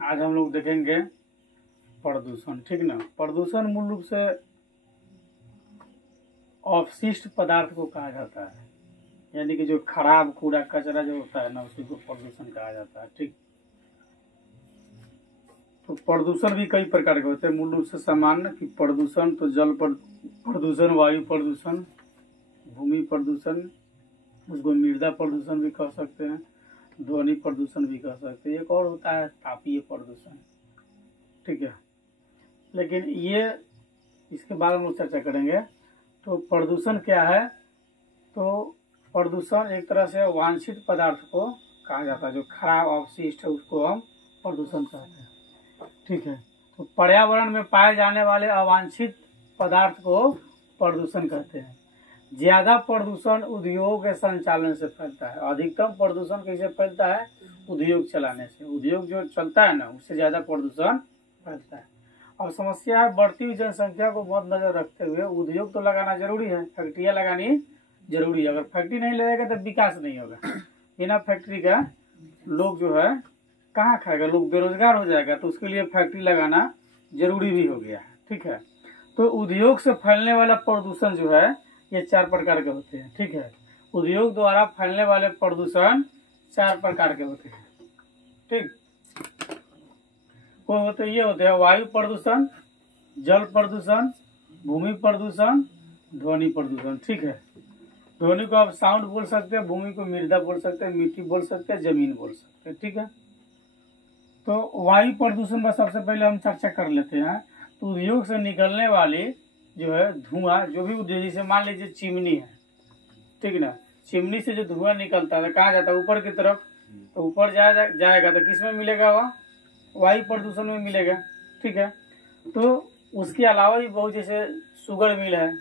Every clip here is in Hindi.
आज हम लोग देखेंगे प्रदूषण। ठीक ना। प्रदूषण मूल रूप से अवशिष्ट पदार्थ को कहा जाता है, यानी कि जो खराब कूड़ा कचरा जो होता है ना, उसी को प्रदूषण कहा जाता है। ठीक। तो प्रदूषण भी कई प्रकार के होते हैं। मूल रूप से सामान्य कि प्रदूषण तो जल प्रदूषण, वायु प्रदूषण, भूमि प्रदूषण, उसको मृदा प्रदूषण भी कह सकते हैं, ध्वनि प्रदूषण भी कह सकते हैं। एक और होता है तापीय प्रदूषण। ठीक है, लेकिन ये इसके बारे में चर्चा करेंगे। तो प्रदूषण क्या है? तो प्रदूषण एक तरह से वांछित पदार्थ को कहा जाता है, जो खराब अवशिष्ट है उसको हम प्रदूषण कहते हैं। ठीक है, तो पर्यावरण में पाए जाने वाले अवांछित पदार्थ को प्रदूषण कहते हैं। ज्यादा प्रदूषण उद्योग के संचालन से फैलता है। अधिकतम प्रदूषण कैसे फैलता है? उद्योग चलाने से। उद्योग जो चलता है ना, उससे ज्यादा प्रदूषण फैलता है। और समस्या है बढ़ती हुई जनसंख्या को मद्देनजर रखते हुए उद्योग तो लगाना जरूरी है, फैक्ट्रियां लगानी जरूरी है। अगर फैक्ट्री नहीं लगेगा तो विकास नहीं होगा। बिना फैक्ट्री का लोग जो है कहाँ खाएगा, लोग बेरोजगार हो जाएगा। तो उसके लिए फैक्ट्री लगाना जरूरी भी हो गया है। ठीक है, तो उद्योग से फैलने वाला प्रदूषण जो है ये 4 प्रकार के होते हैं। ठीक है, उद्योग द्वारा फैलने वाले प्रदूषण 4 प्रकार के होते हैं। ठीक, वो होते ये होते हैं वायु प्रदूषण, जल प्रदूषण, भूमि प्रदूषण, ध्वनि प्रदूषण। ठीक है, ध्वनि को आप साउंड बोल सकते हैं, भूमि को मृदा बोल सकते हैं, मिट्टी बोल सकते हैं, जमीन बोल सकते हैं। ठीक है, तो वायु प्रदूषण में सबसे पहले हम चर्चा कर लेते हैं। तो उद्योग से निकलने वाली जो है धुआं, जो भी उद्योग, जैसे मान लीजिए चिमनी है, ठीक ना, चिमनी से जो धुआं निकलता है कहाँ जाता है? ऊपर की तरफ। तो ऊपर जाएगा तो किस में मिलेगा? वह वायु प्रदूषण में मिलेगा। ठीक है, तो उसके अलावा भी बहुत, जैसे शुगर मिल है,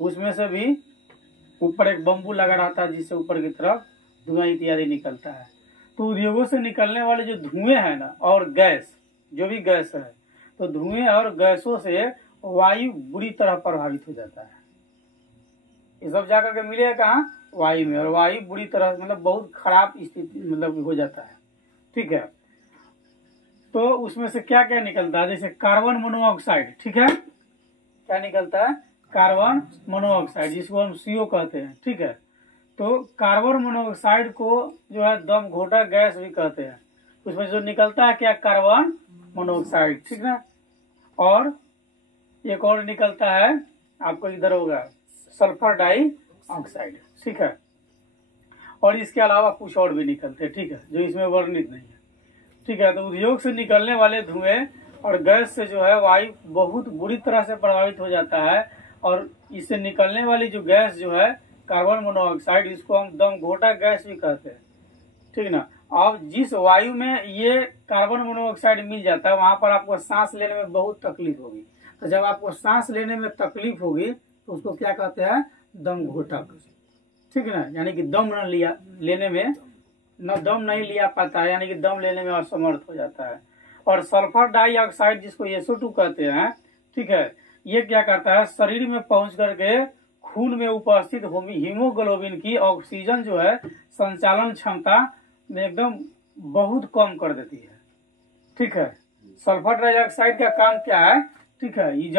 उसमें से भी ऊपर एक बम्बू लगा रहता है जिससे ऊपर की तरफ धुआं इत्यादि निकलता है। तो उद्योगों से निकलने वाले जो धुएं है ना, और गैस, जो भी गैस है, तो धुएं और गैसों से वायु बुरी तरह प्रभावित हो जाता है। ये सब जाकर के मिलेगा कहाँ? वायु में। और वायु बुरी तरह, मतलब बहुत खराब स्थिति मतलब हो जाता है। ठीक है, तो उसमें से क्या क्या निकलता है? जैसे कार्बन मोनोऑक्साइड। ठीक है, क्या निकलता है? कार्बन मोनोऑक्साइड, जिसको हम CO कहते हैं। ठीक है, तो कार्बन मोनोऑक्साइड को जो है दम घोटा गैस भी कहते हैं। उसमें जो निकलता है क्या? Carbon monoxide. ठीक ना। और एक और निकलता है आपको इधर होगा सल्फर डाइऑक्साइड। ठीक है, और इसके अलावा कुछ और भी निकलते हैं। ठीक है, जो इसमें वर्णित नहीं है। ठीक है, तो उद्योग से निकलने वाले धुएं और गैस से जो है वायु बहुत बुरी तरह से प्रभावित हो जाता है। और इससे निकलने वाली जो गैस जो है कार्बन मोनोऑक्साइड, इसको हम दम घोटा गैस भी कहते हैं। ठीक ना। अब जिस वायु में ये कार्बन मोनोऑक्साइड मिल जाता है, वहां पर आपको सांस लेने में बहुत तकलीफ होगी। तो जब आपको सांस लेने में तकलीफ होगी तो उसको क्या कहते हैं? दम घोटक। ठीक है ना, यानी कि दम न लिया लेने में दम नहीं लिया पाता है, यानी कि दम लेने में असमर्थ हो जाता है। और सल्फर डाइऑक्साइड, जिसको SO2 कहते हैं, ठीक है, ये क्या करता है? शरीर में पहुंच करके खून में उपस्थित हीमोग्लोबिन की ऑक्सीजन जो है संचालन क्षमता में एकदम बहुत कम कर देती है। ठीक है, सल्फर डाइऑक्साइड का काम क्या है? ठीक है, ये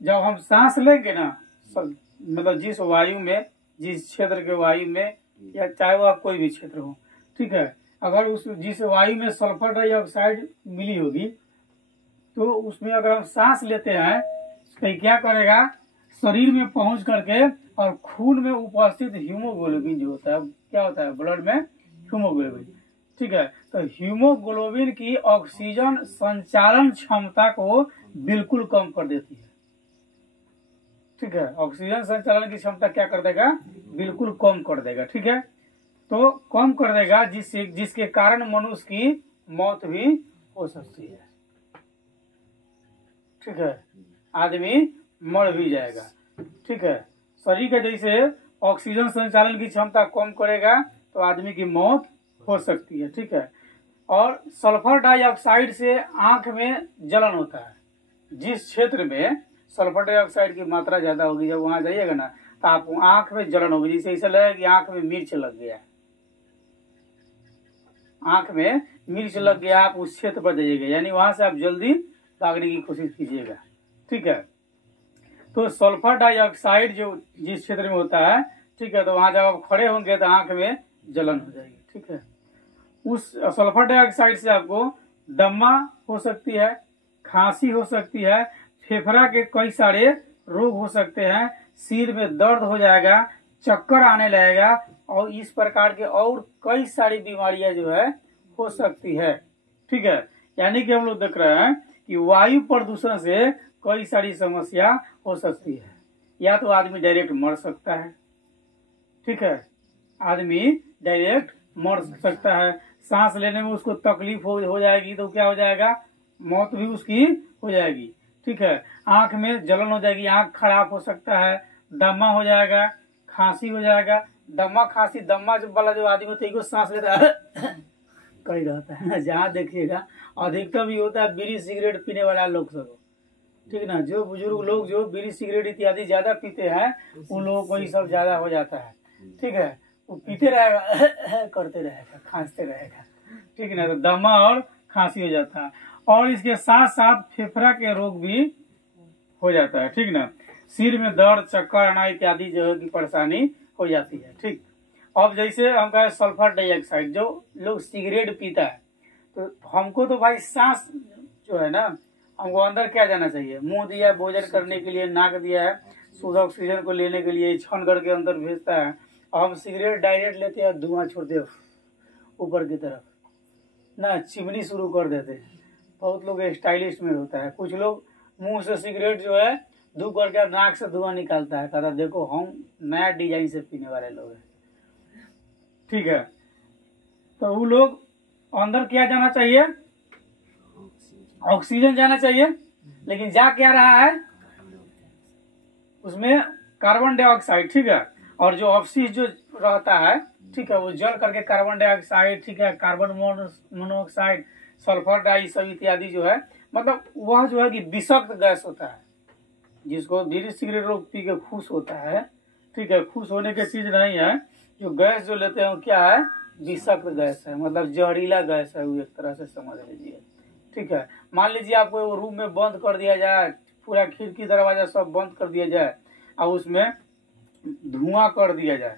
जब हम सांस लेंगे ना, मतलब जिस वायु में, जिस क्षेत्र के वायु में, या चाहे वह कोई भी क्षेत्र हो, ठीक है, अगर उस जिस वायु में सल्फर डाइऑक्साइड मिली होगी, तो उसमें अगर हम सांस लेते हैं तो क्या करेगा? शरीर में पहुंच करके और खून में उपस्थित हीमोग्लोबिन जो होता है, क्या होता है? ब्लड में हीमोग्लोबिन। ठीक है, तो हीमोग्लोबिन की ऑक्सीजन संचालन क्षमता को बिल्कुल कम कर देती है। ठीक है, ऑक्सीजन संचालन की क्षमता क्या कर देगा? बिल्कुल कम कर देगा। ठीक है, तो कम कर देगा, जिसके कारण मनुष्य की मौत भी हो सकती है। ठीक है, आदमी मर भी जाएगा। ठीक है, शरीर के जैसे ऑक्सीजन संचालन की क्षमता कम करेगा तो आदमी की मौत हो सकती है। ठीक है, और सल्फर डाइऑक्साइड से आंख में जलन होता है। जिस क्षेत्र में सल्फर डाइऑक्साइड की मात्रा ज्यादा होगी, जब वहां जाइएगा ना, तो आपको आंख में जलन होगी, जैसे ऐसा लगेगा कि आंख में मिर्च लग गया है। आंख में मिर्च लग गया, आप उस क्षेत्र पर जाइएगा, यानी वहां से आप जल्दी भागने की कोशिश कीजिएगा। ठीक है, तो सल्फर डाइऑक्साइड जो जिस क्षेत्र में होता है, ठीक है, तो वहां जब आप खड़े होंगे तो आंख में जलन हो जाएगी। ठीक है, उस सल्फर डाइऑक्साइड से आपको दमा हो सकती है, खांसी हो सकती है, फेफड़ा के कई सारे रोग हो सकते हैं, सिर में दर्द हो जाएगा, चक्कर आने लगेगा, और इस प्रकार के और कई सारी बीमारियां जो है हो सकती है। ठीक है, यानी कि हम लोग देख रहे हैं कि वायु प्रदूषण से कई सारी समस्या हो सकती है। या तो आदमी डायरेक्ट मर सकता है, ठीक है, आदमी डायरेक्ट मर सकता है, सांस लेने में उसको तकलीफ हो जाएगी, तो क्या हो जाएगा, मौत भी उसकी हो जाएगी। ठीक है, आंख में जलन हो जाएगी, आंख खराब हो सकता है, दमा हो जाएगा, खांसी हो जाएगा। दमा खांसी, दमा जो वाला जो आदमी होता है सांस लेता है कहीं रहता है, जहाँ देखिएगा अधिकतम ये होता है बीड़ी सिगरेट पीने वाला लोग सब। ठीक ना, जो बुजुर्ग लोग जो बीड़ी सिगरेट इत्यादि ज्यादा पीते हैं उन लोगों को ये सब ज्यादा हो जाता है। ठीक है, वो पीते रहेगा करते रहेगा, खांसते रहेगा। ठीक ना, तो दमा और खांसी हो जाता है, और इसके साथ साथ फेफड़ा के रोग भी हो जाता है। ठीक ना, सिर में दर्द, चक्कर आना इत्यादि जो है की परेशानी हो जाती है। ठीक, अब जैसे हम कहे सल्फर डाइऑक्साइड, जो लोग सिगरेट पीता है, तो हमको तो भाई सांस जो है ना, हमको अंदर क्या जाना चाहिए, मुंह दिया है भोजन करने के लिए, नाक दिया है शुद्ध ऑक्सीजन को लेने के लिए, छन करके अंदर भेजता है, और हम सिगरेट डायरेक्ट लेते हैं, धुआं छोड़ते हैं ऊपर की तरफ ना, चिमनी शुरू कर देते हैं। बहुत लोग स्टाइलिश में होता है, कुछ लोग मुंह से सिगरेट जो है धूप करके नाक से धुआं निकालता है, कहता देखो हम नया डिजाइन से पीने वाले लोग हैं। ठीक है, तो वो लोग अंदर क्या जाना चाहिए, ऑक्सीजन जाना चाहिए, लेकिन जा क्या रहा है उसमें, कार्बन डाइऑक्साइड। ठीक है, और जो ऑक्सीजन जो रहता है, ठीक है, वो जल करके कार्बन डाइऑक्साइड, ठीक है, कार्बन मोनोऑक्साइड, सल्फर डाई सब इत्यादि जो है, मतलब वह जो है कि विषाक्त गैस होता है, जिसको बीड़ी सिगरेट लोग पी के खुश होता है। ठीक है, खुश होने की चीज नहीं है, जो गैस जो लेते हैं वो क्या है, विषाक्त गैस है, मतलब जहरीला गैस है, वो एक तरह से समझ लीजिए। ठीक है, मान लीजिए आपको रूम में बंद कर दिया जाए, पूरा खिड़की दरवाजा सब बंद कर दिया जाए, और उसमें धुआं कर दिया जाए,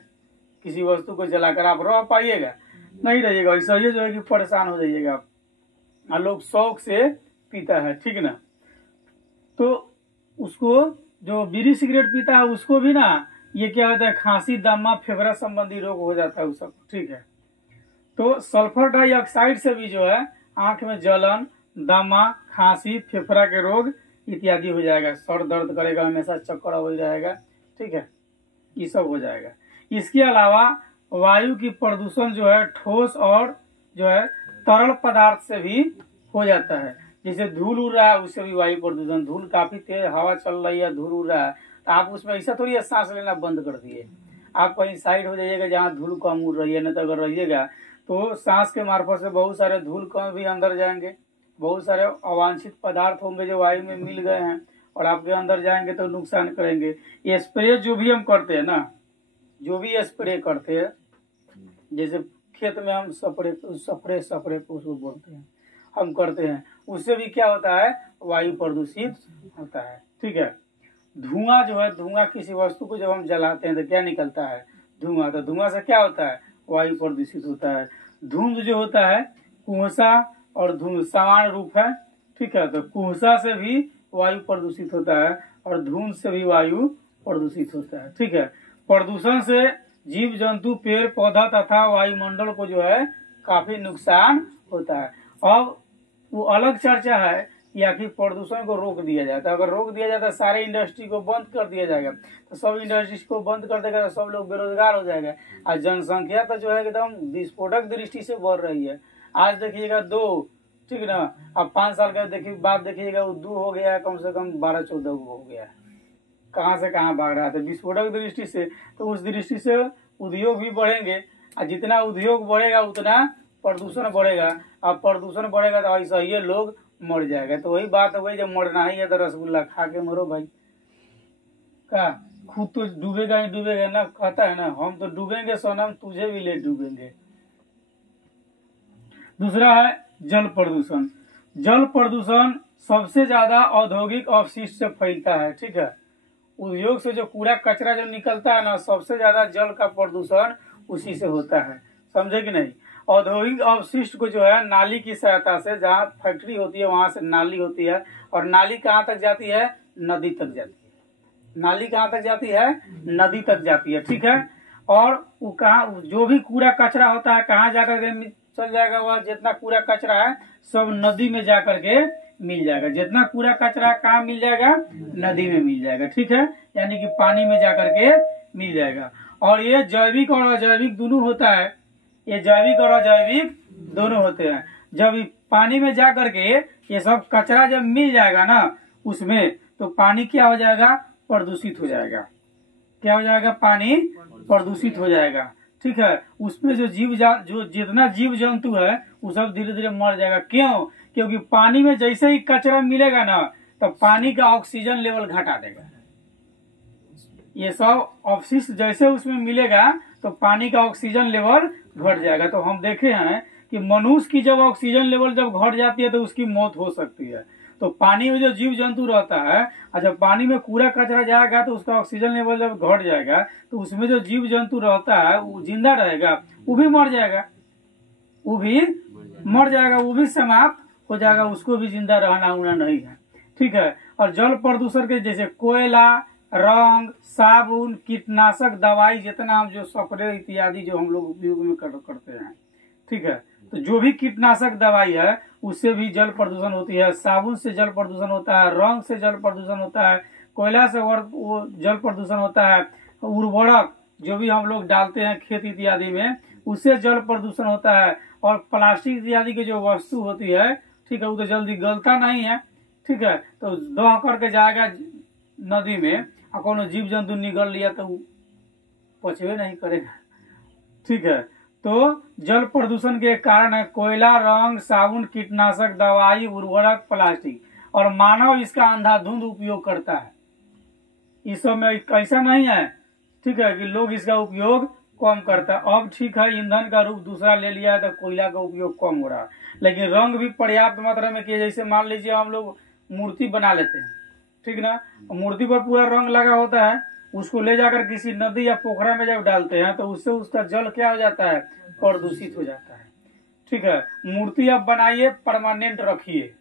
किसी वस्तु को जलाकर, आप रह पाइएगा, नहीं रहिएगा, ऐसा ही जो है कि परेशान हो जाइएगा आप। लोग शौक से पीता है। ठीक ना, तो उसको जो बीड़ी सिगरेट पीता है उसको भी ना ये क्या होता है, खांसी, दमा, फेफड़ा संबंधी रोग हो जाता है उस सब। ठीक है, तो सल्फर डाइऑक्साइड से भी जो है आंख में जलन, दमा, खांसी, फेफड़ा के रोग इत्यादि हो जाएगा, सर दर्द करेगा, हमेशा चक्कर हो जाएगा। ठीक है, ये सब हो जाएगा। इसके अलावा वायु की प्रदूषण जो है ठोस और जो है तरल पदार्थ से भी हो जाता है, जैसे धूल उड़ रहा है उससे भी वायु प्रदूषण, धूल काफी तेज हवा चल रही है, धूल उड़ रहा है, तो आप उसमें ऐसा थोड़ी है सांस लेना बंद कर दिए, आप कहीं साइड हो जाइएगा जहाँ धूल कम उड़ रही है, नहीं तो अगर रहिएगा तो सांस के मार्फत से बहुत सारे धूल कण भी अंदर जाएंगे, बहुत सारे अवांछित पदार्थ होंगे जो वायु में मिल गए हैं और आपके अंदर जाएंगे तो नुकसान करेंगे। ये स्प्रे जो भी हम करते हैं ना, जो भी स्प्रे करते हैं, जैसे खेत में हम स्प्रे उसको बोलते हैं, हम करते हैं, उससे भी क्या होता है, वायु प्रदूषित होता है। ठीक है, धुआं जो है, धुआं किसी वस्तु को जब हम जलाते हैं तो क्या निकलता है, धुआं, तो धुआं से क्या होता है, वायु प्रदूषित होता है। धुंध जो होता है, कुहसा और धुंध समान रूप है। ठीक है, तो कुहसा से भी वायु प्रदूषित होता है और धुंध से भी वायु प्रदूषित होता है। ठीक है, प्रदूषण से जीव जंतु, पेड़ पौधा तथा वायुमंडल को जो है काफी नुकसान होता है। अब वो अलग चर्चा है कि आखिर प्रदूषण को रोक दिया जाए, तो अगर रोक दिया जाए तो सारे इंडस्ट्री को बंद कर दिया जाएगा, तो सब इंडस्ट्री को बंद कर देगा तो सब लोग बेरोजगार हो जाएगा, और जनसंख्या तो जो है एकदम विस्फोटक दृष्टि से बढ़ रही है। आज देखिएगा 2, ठीक ना, अब 5 साल का देखिए बाद देखिएगा वो 2 हो गया, कम से कम 12-14 हो गया, कहाँ से कहाँ भाग रहा था विस्फोटक दृष्टि से। तो उस दृष्टि से उद्योग भी बढ़ेंगे, और जितना उद्योग बढ़ेगा उतना प्रदूषण बढ़ेगा, अब प्रदूषण बढ़ेगा तो ऐसा ही लोग मर जाएगा। तो वही बात हो गई, जब मरना ही है तो रसगुल्ला खा के मरो भाई, का खुद तो डूबेगा ही डूबेगा ना, कहता है ना, हम तो डूबेंगे सोनम, तुझे भी ले डूबेंगे। दूसरा है जल प्रदूषण। जल प्रदूषण सबसे ज्यादा औद्योगिक अपशिष्ट से फैलता है, ठीक है। उद्योग से जो कूड़ा कचरा जो निकलता है ना, सबसे ज्यादा जल का प्रदूषण उसी से होता है, समझे कि नहीं। औद्योगिक अपशिष्ट को जो है नाली की सहायता से, जहाँ फैक्ट्री होती है वहां से नाली होती है, और नाली कहाँ तक जाती है, नदी तक जाती है। नाली कहाँ तक जाती है, नदी तक जाती है, ठीक है। और वो कहाँ, जो भी कूड़ा कचरा होता है कहाँ जाकर के चल जाएगा, वह जितना कूड़ा कचरा है सब नदी में जाकर के मिल जाएगा। जितना कूड़ा कचरा कहाँ मिल जाएगा, नदी में मिल जाएगा, ठीक है, यानी कि पानी में जाकर के मिल जाएगा। और ये जैविक और अजैविक दोनों होता है, ये जैविक और अजैविक दोनों होते हैं। जब पानी में जा करके ये सब कचरा जब मिल जाएगा ना उसमें, तो पानी क्या हो जाएगा, प्रदूषित हो जाएगा। क्या हो जाएगा, पानी प्रदूषित हो जाएगा, ठीक है। उसमें जो जितना जीव जंतु है वो सब धीरे धीरे मर जाएगा। क्यों, क्योंकि पानी में जैसे ही कचरा मिलेगा ना, तो पानी का ऑक्सीजन लेवल घटा देगा। ये सब अपशिष्ट जैसे उसमें मिलेगा तो पानी का ऑक्सीजन लेवल घट जाएगा। तो हम देखे हैं कि मनुष्य की जब ऑक्सीजन लेवल जब घट जाती है तो उसकी मौत हो सकती है। तो पानी में जो जीव जंतु रहता है, और जब पानी में कूड़ा कचरा जाएगा तो उसका ऑक्सीजन लेवल जब घट जाएगा तो उसमें जो जीव जंतु रहता है वो जिंदा रहेगा, वो भी मर जाएगा, वो भी मर जाएगा, वो भी समाप्त हो जाएगा, उसको भी जिंदा रहना उना नहीं है, ठीक है। और जल प्रदूषण के जैसे कोयला, रंग, साबुन, कीटनाशक दवाई, जितना हम जो स्प्रे इत्यादि जो हम लोग उपयोग में करते हैं, ठीक है। तो जो भी कीटनाशक दवाई है उससे भी जल प्रदूषण होती है। साबुन से जल प्रदूषण होता है, रंग से जल प्रदूषण होता है, कोयला से वो जल प्रदूषण होता है, उर्वरक जो भी हम लोग डालते हैं खेत इत्यादि में उससे जल प्रदूषण होता है। और प्लास्टिक इत्यादि की जो वस्तु होती है, ठीक है, वो तो जल्दी गलता नहीं है, ठीक है, तो दह करके जाएगा नदी में, और कोनो जीव जंतु निगल लिया तो पचवे नहीं करेगा, ठीक है। तो जल प्रदूषण के कारण है कोयला, रंग, साबुन, कीटनाशक दवाई, उर्वरक, प्लास्टिक, और मानव इसका अंधाधुंध उपयोग करता है। इस सब में ऐसा नहीं है, ठीक है, कि लोग इसका उपयोग कम करता है। अब ठीक है, ईंधन का रूप दूसरा ले लिया है तो कोयला का उपयोग कम हो रहा है, लेकिन रंग भी पर्याप्त मात्रा में किया। जैसे मान लीजिए हम लोग मूर्ति बना लेते हैं, ठीक ना, मूर्ति पर पूरा रंग लगा होता है, उसको ले जाकर किसी नदी या पोखरा में जब डालते हैं तो उससे उसका जल क्या हो जाता है, प्रदूषित हो जाता है, ठीक है। मूर्ति आप बनाइए, परमानेंट रखिए,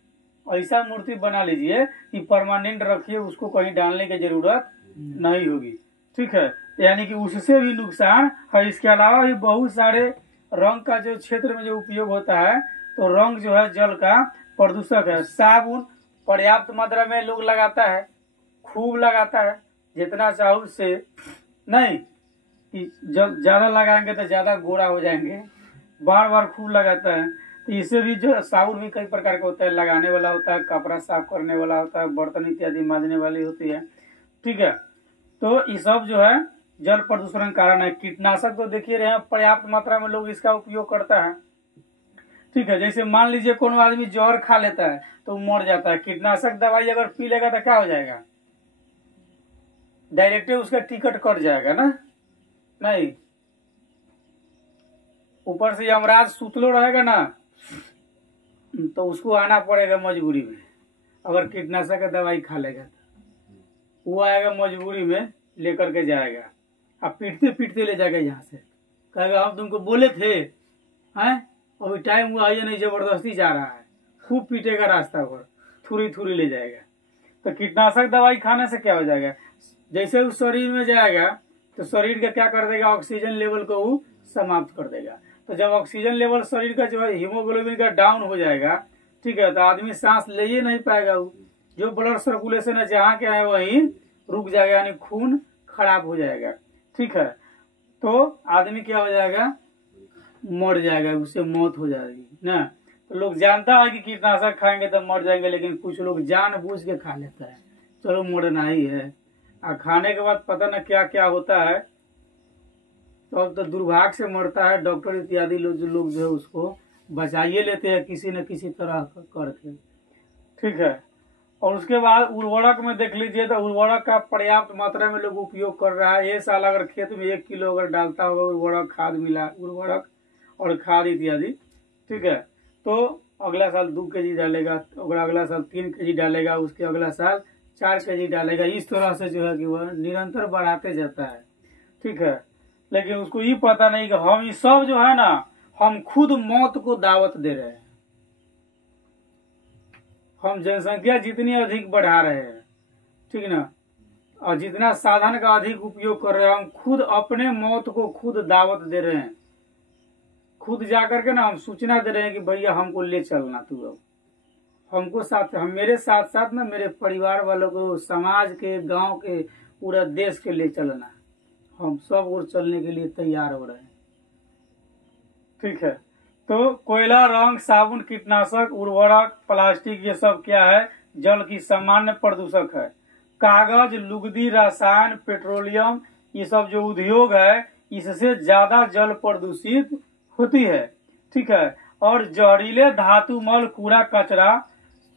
ऐसा मूर्ति बना लीजिए कि परमानेंट रखिए, उसको कहीं डालने की जरूरत नहीं होगी, ठीक है, यानी कि उससे भी नुकसान है। इसके अलावा भी बहुत सारे रंग का जो क्षेत्र में जो उपयोग होता है, तो रंग जो है जल का प्रदूषक है। साबुन पर्याप्त मात्रा में लोग लगाता है, खूब लगाता है, जितना चाहो उससे नहीं कि जब ज्यादा लगाएंगे तो ज्यादा गोरा हो जाएंगे, बार बार खूब लगाता है। तो इससे भी जो साबुन भी कई प्रकार का होता है, लगाने वाला होता है, कपड़ा साफ करने वाला होता है, बर्तन इत्यादि मांजने वाली होती है, ठीक है। तो ये सब जो है जल प्रदूषण का कारण है। कीटनाशक तो देखिए रहे हैं, पर्याप्त मात्रा में लोग इसका उपयोग करता है, ठीक है। जैसे मान लीजिए कोनो आदमी जहर खा लेता है तो मर जाता है, कीटनाशक दवाई अगर पी लेगा तो क्या हो जाएगा, डायरेक्ट उसका टिकट कट जाएगा ना, नहीं, ऊपर से यमराज सुतलो रहेगा ना, तो उसको आना पड़ेगा मजबूरी में। अगर कीटनाशक का दवाई खा लेगा तो वो आएगा मजबूरी में, लेकर के जाएगा, अब पीटते पीटते ले जाएगा यहाँ से, कहेगा हम तुमको बोले थे, हैं अभी टाइम हुआ है नहीं, जबरदस्ती जा रहा है, खूब पीटेगा रास्ता पर, थूरी थूरी ले जाएगा। तो कीटनाशक दवाई खाने से क्या हो जाएगा, जैसे उस शरीर में जाएगा तो शरीर का क्या कर देगा, ऑक्सीजन लेवल को वो समाप्त कर देगा। तो जब ऑक्सीजन लेवल शरीर का जो है हीमोग्लोबिन का डाउन हो जाएगा, ठीक है, तो आदमी सांस ले ही नहीं पाएगा, वो जो ब्लड सर्कुलेशन है जहाँ के है वहीं रुक जाएगा, यानी खून खराब हो जाएगा, ठीक है। तो आदमी क्या हो जाएगा, मर जाएगा, उससे मौत हो जाएगी ना। तो लोग जानता है कि कीटनाशक खाएंगे तो मर जाएंगे, लेकिन कुछ लोग जानबूझ के खा लेता है, चलो मरना ही है, और खाने के बाद पता न क्या क्या होता है, तो अब तो दुर्भाग्य से मरता है। डॉक्टर इत्यादि लोग जो है उसको बचाइए लेते हैं किसी न किसी तरह करके, ठीक है। और उसके बाद उर्वरक में देख लीजिए तो उर्वरक का पर्याप्त मात्रा में लोग उपयोग कर रहा है। ये साल अगर खेत में 1 किलो अगर डालता होगा उर्वरक, खाद मिला, उर्वरक और खाद इत्यादि, ठीक है, तो अगला साल 2 kg डालेगा, अगला साल 3 kg डालेगा, उसके अगला साल 4 kg डालेगा। इस तरह से जो है कि वह निरंतर बढ़ाते जाता है, ठीक है। लेकिन उसको ये पता नहीं कि हम ये सब जो है ना, हम खुद मौत को दावत दे रहे हैं। हम जनसंख्या जितनी अधिक बढ़ा रहे हैं, ठीक ना, और जितना साधन का अधिक उपयोग कर रहे हैं, हम खुद अपने मौत को खुद दावत दे रहे हैं। खुद जाकर के ना हम सूचना दे रहे हैं कि भैया हमको ले चलना, तू अब हमको साथ, हम मेरे साथ साथ ना मेरे परिवार वालों को, समाज के, गांव के, पूरा देश के ले चलना। हम सब और चलने के लिए तैयार हो रहे हैं, ठीक है। तो कोयला, रंग, साबुन, कीटनाशक, उर्वरक, प्लास्टिक, ये सब क्या है? जल की सामान्य प्रदूषक है। कागज, लुगदी, रसायन, पेट्रोलियम, ये सब जो उद्योग है, इससे ज्यादा जल प्रदूषित होती है, ठीक है। और जहरीले धातु, मल, कूड़ा कचरा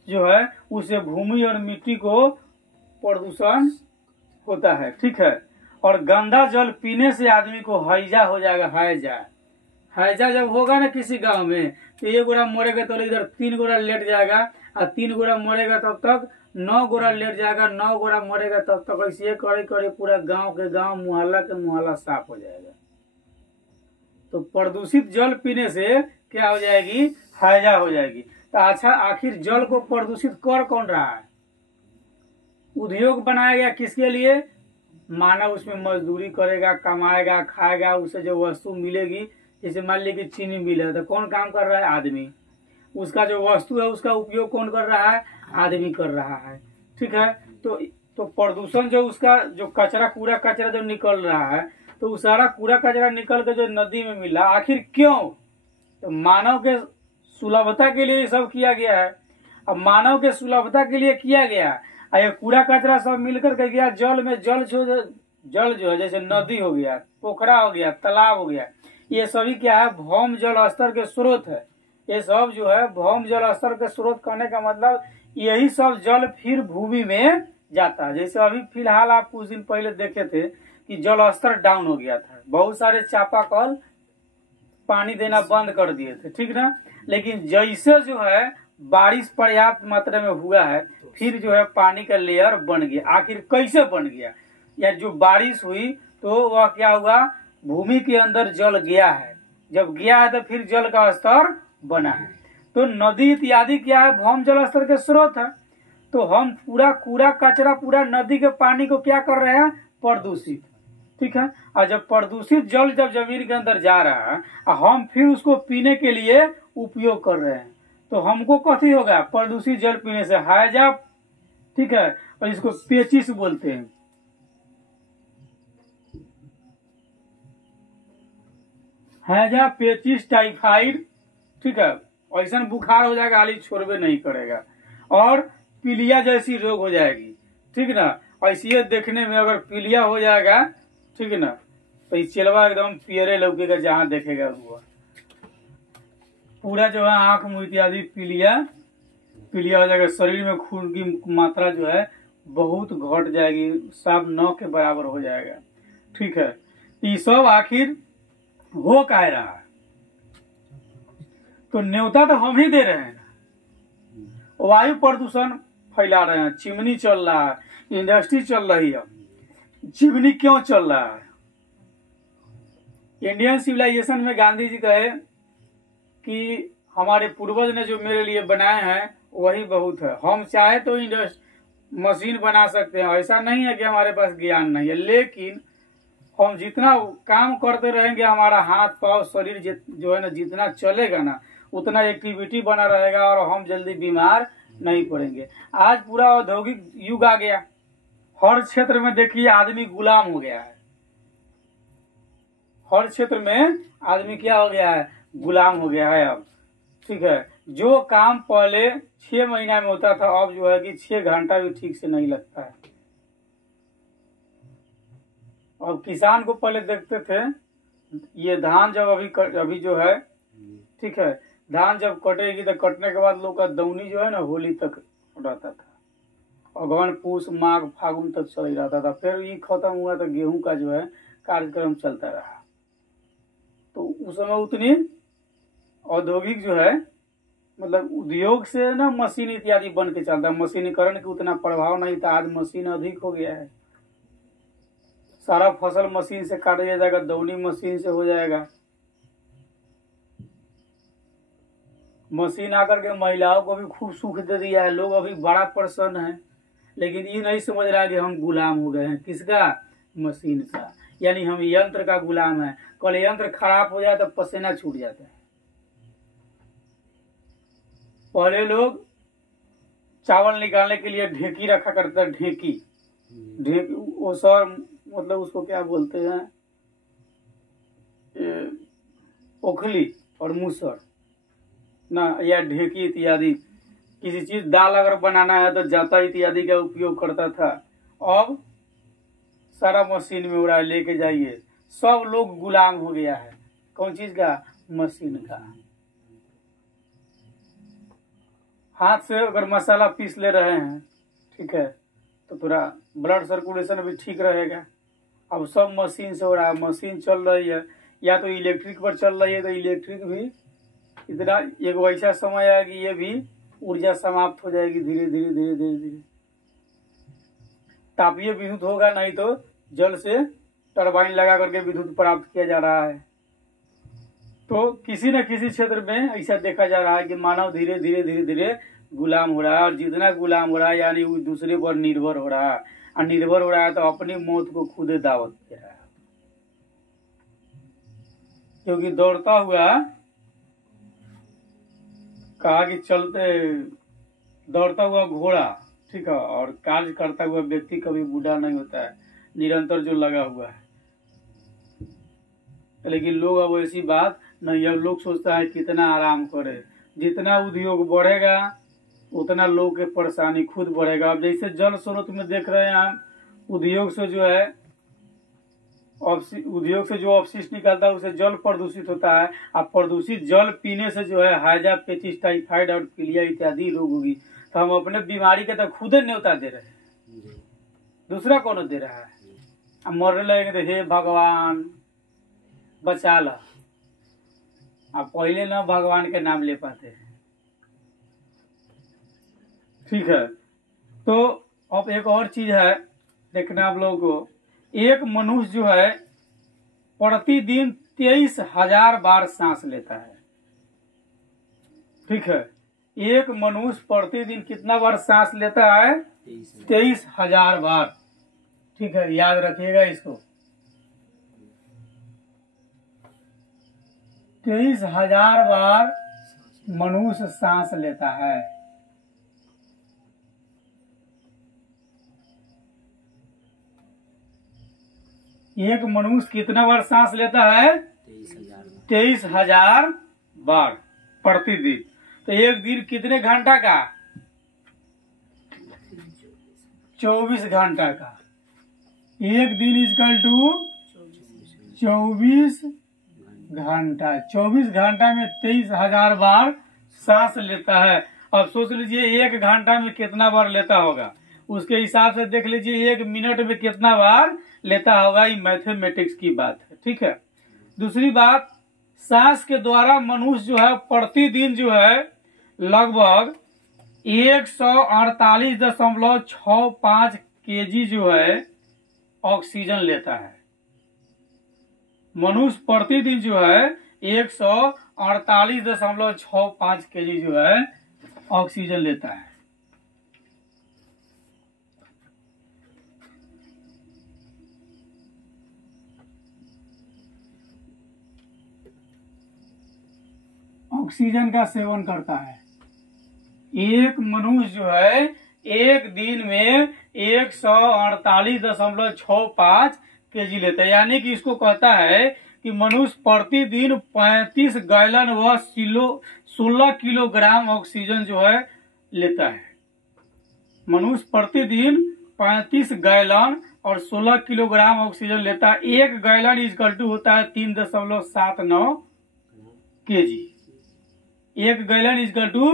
जो है, उससे भूमि और मिट्टी को प्रदूषण होता है, ठीक है। और गंदा जल पीने से आदमी को हैजा हो जाएगा। हैजा जब होगा ना किसी गांव में, तो 1 गोरा मरेगा तो इधर 3 गोरा लेट जाएगा, और 3 गोरा मरेगा तब तक 9 गोरा लेट जाएगा, 9 गोरा मरेगा तब तक, ऐसे करे करे पूरा गांव के गांव, मुहल्ला के मुहल्ला साफ हो जाएगा। तो प्रदूषित जल पीने से क्या हो जाएगी? हैजा हो जाएगी। तो अच्छा, आखिर जल को प्रदूषित कर कौन रहा है? उद्योग बनाया गया किसके लिए? मानव उसमें मजदूरी करेगा, कमाएगा, खाएगा, उसे जो वस्तु मिलेगी, जैसे मान लीजिए कि चीनी मिल है, तो कौन काम कर रहा है? आदमी। उसका जो वस्तु है उसका उपयोग कौन कर रहा है? आदमी कर रहा है, ठीक है। तो प्रदूषण जो उसका जो कचरा, कूड़ा कचरा जो निकल रहा है, तो वो सारा कूड़ा कचरा निकल के जो नदी में मिला, आखिर क्यों? तो मानव के सुलभता के लिए सब किया गया है। अब मानव के सुलभता के लिए किया गया, ये कूड़ा कचरा सब मिलकर के गया जल में। जल जो है, जैसे नदी हो गया, पोखरा हो गया, तालाब हो गया, ये सभी क्या है? भौम जल स्तर के स्रोत है। ये सब जो है भौम जल स्तर के स्रोत कहने का मतलब, यही सब जल फिर भूमि में जाता है। जैसे अभी फिलहाल आप कुछ दिन पहले देखे थे कि जल स्तर डाउन हो गया था, बहुत सारे चापाकल पानी देना बंद कर दिए थे, ठीक ना। लेकिन जैसे जो है बारिश पर्याप्त मात्रा में हुआ है, फिर जो है पानी का लेयर बन गया। आखिर कैसे बन गया? या जो बारिश हुई तो वह क्या हुआ? भूमि के अंदर जल गया है, जब गया है तो फिर जल का स्तर बना है। तो नदी इत्यादि क्या है? भौम जल स्तर के स्रोत है। तो हम पूरा कूड़ा कचरा, पूरा नदी के पानी को क्या कर रहे हैं? प्रदूषित, ठीक है। और जब प्रदूषित जल जब जमीन के अंदर जा रहा है, हम फिर उसको पीने के लिए उपयोग कर रहे हैं, तो हमको कथी होगा? प्रदूषित जल पीने से हैजा, ठीक है। और इसको पेचिस बोलते हैं। हैजा, पेचिस, टाइफाइड, ठीक है। ऐसा बुखार हो जाएगा, हाली छोड़बे नहीं करेगा। और पीलिया जैसी रोग हो जाएगी, ठीक ना। ऐसी देखने में अगर पीलिया हो जाएगा, ठीक है ना, तो इस चेलवा एकदम पियरे लौकेगा जहां देखेगा हुआ। पूरा जो है आंख, मुंह इत्यादि पीलिया हो जाएगा। शरीर में खून की मात्रा जो है बहुत घट जाएगी, साफ 9 के बराबर हो जाएगा, ठीक है। ये सब आखिर हो कह रहा है? तो न्योता तो हम ही दे रहे हैं। वायु प्रदूषण फैला रहे हैं, चिमनी चल रहा है, इंडस्ट्री चल रही है। चिमनी क्यों चल रहा है? इंडियन सिविलाइजेशन में गांधी जी कहे कि हमारे पूर्वज ने जो मेरे लिए बनाए हैं वही बहुत है। हम चाहे तो मशीन बना सकते हैं, ऐसा नहीं है कि हमारे पास ज्ञान नहीं है, लेकिन हम जितना काम करते रहेंगे, हमारा हाथ पांव शरीर जो है ना, जितना चलेगा ना, उतना एक्टिविटी बना रहेगा और हम जल्दी बीमार नहीं पड़ेंगे। आज पूरा औद्योगिक युग आ गया, हर क्षेत्र में देखिए आदमी गुलाम हो गया है। हर क्षेत्र में आदमी क्या हो गया है? गुलाम हो गया है अब, ठीक है। जो काम पहले 6 महीना में होता था, अब जो है कि 6 घंटा भी ठीक से नहीं लगता है। अब किसान को पहले देखते थे, ये धान जब अभी जो है, ठीक है, धान जब कटेगी तो कटने के बाद लोग का दौनी जो है ना, होली तक रहता था, अगहन, पूस, माघ, फागुन तक चल जाता था। फिर ये खत्म हुआ तो गेहूं का जो है कार्यक्रम चलता रहा। तो उस समय उतनी औद्योगिक जो है मतलब उद्योग से ना मशीन इत्यादि बन के चलता है। मशीनीकरण के उतना प्रभाव नहीं था, आज मशीन अधिक हो गया है। सारा फसल मशीन से काट दिया जाएगा, दौनी मशीन से हो जाएगा। मशीन आकर के महिलाओं को भी खूब सुख दे दिया है, लोग अभी बड़ा प्रसन्न है। लेकिन ये नहीं समझ रहा कि हम गुलाम हो गए हैं। किसका? मशीन का। यानी हम यंत्र का गुलाम है। कल यंत्र खराब हो जाए तो पसीना छूट जाता है। पहले लोग चावल निकालने के लिए ढेकी रखा करता है। ढेकी वो सर मतलब उसको क्या बोलते हैं, ओखली और मूसर ना, या ढेकी इत्यादि। किसी चीज दाल अगर बनाना है तो जाता इत्यादि का उपयोग करता था। अब सारा मशीन में उड़ा, लेके जाइए। सब लोग गुलाम हो गया है। कौन चीज का? मशीन का। हाथ से अगर मसाला पीस ले रहे हैं, ठीक है, तो थोड़ा ब्लड सर्कुलेशन भी ठीक रहेगा। अब सब मशीन से हो रहा है। मशीन चल रही है या तो इलेक्ट्रिक पर चल रही है, तो इलेक्ट्रिक भी इतना एक वैसा समय आया कि ये भी ऊर्जा समाप्त हो जाएगी धीरे धीरे धीरे धीरे धीरे। तापीय विद्युत होगा, नहीं तो जल से टरबाइन लगा करके विद्युत प्राप्त किया जा रहा है। तो किसी न किसी क्षेत्र में ऐसा देखा जा रहा है कि मानव धीरे धीरे धीरे धीरे गुलाम हो रहा है। और जितना गुलाम हो रहा है यानी वो दूसरे पर निर्भर हो रहा है, और निर्भर हो रहा है तो अपनी मौत को खुद दावत दे रहा है। क्योंकि दौड़ता हुआ, कहा कि दौड़ता हुआ घोड़ा, ठीक है, और कार्य करता हुआ व्यक्ति कभी बूढ़ा नहीं होता है, निरंतर जो लगा हुआ है। लेकिन लोग अब ऐसी बात नहीं। अब लोग सोचता है कितना आराम करे। जितना उद्योग बढ़ेगा उतना लोग के परेशानी खुद बढ़ेगा। अब जैसे जल स्रोत में देख रहे हैं हम, उद्योग से जो अपशिष्ट निकलता है उससे जल प्रदूषित होता है। अब प्रदूषित जल पीने से जो है हैजा, पेचिस, टाइफाइड और पीलिया इत्यादि रोग होगी। तो हम अपने बीमारी के तो खुद न्योता दे रहे हैं, दूसरा कौन दे रहा है? अब मरने लगेंगे तो हे भगवान बचा ला। अब पहले ना भगवान के नाम ले पाते हैं, ठीक है। तो अब एक और चीज है देखना आप लोगों को। एक मनुष्य जो है प्रतिदिन 23,000 बार सांस लेता है, ठीक है। एक मनुष्य प्रतिदिन कितना बार सांस लेता है? 23,000 बार, ठीक है, याद रखिएगा इसको। 23,000 बार मनुष्य सांस लेता है। एक मनुष्य कितना बार सांस लेता है? 23,000 बार प्रतिदिन। तो एक दिन कितने घंटा का? 24 घंटा का। एक दिन इक्वल टू 24 घंटा। 24 घंटा में 23,000 बार सांस लेता है। अब सोच लीजिए 1 घंटा में कितना बार लेता होगा, उसके हिसाब से देख लीजिए 1 मिनट में कितना बार लेता होगा। ये मैथमेटिक्स की बात है, ठीक है। दूसरी बात, सांस के द्वारा मनुष्य जो है प्रतिदिन जो है लगभग 148.65 kg जो है ऑक्सीजन लेता है। मनुष्य प्रतिदिन जो है 148.65 kg जो है ऑक्सीजन लेता है। ऑक्सीजन का सेवन करता है। एक मनुष्य जो है एक दिन में 148.65 kg लेता है। यानी कि इसको कहता है कि मनुष्य प्रतिदिन 35 गैलन व 16 किलोग्राम ऑक्सीजन जो है लेता है। मनुष्य प्रतिदिन 35 गैलन और 16 किलोग्राम ऑक्सीजन लेता है। 1 गैलन इक्वल टू होता है 3.79 kg। 1 gallon equal to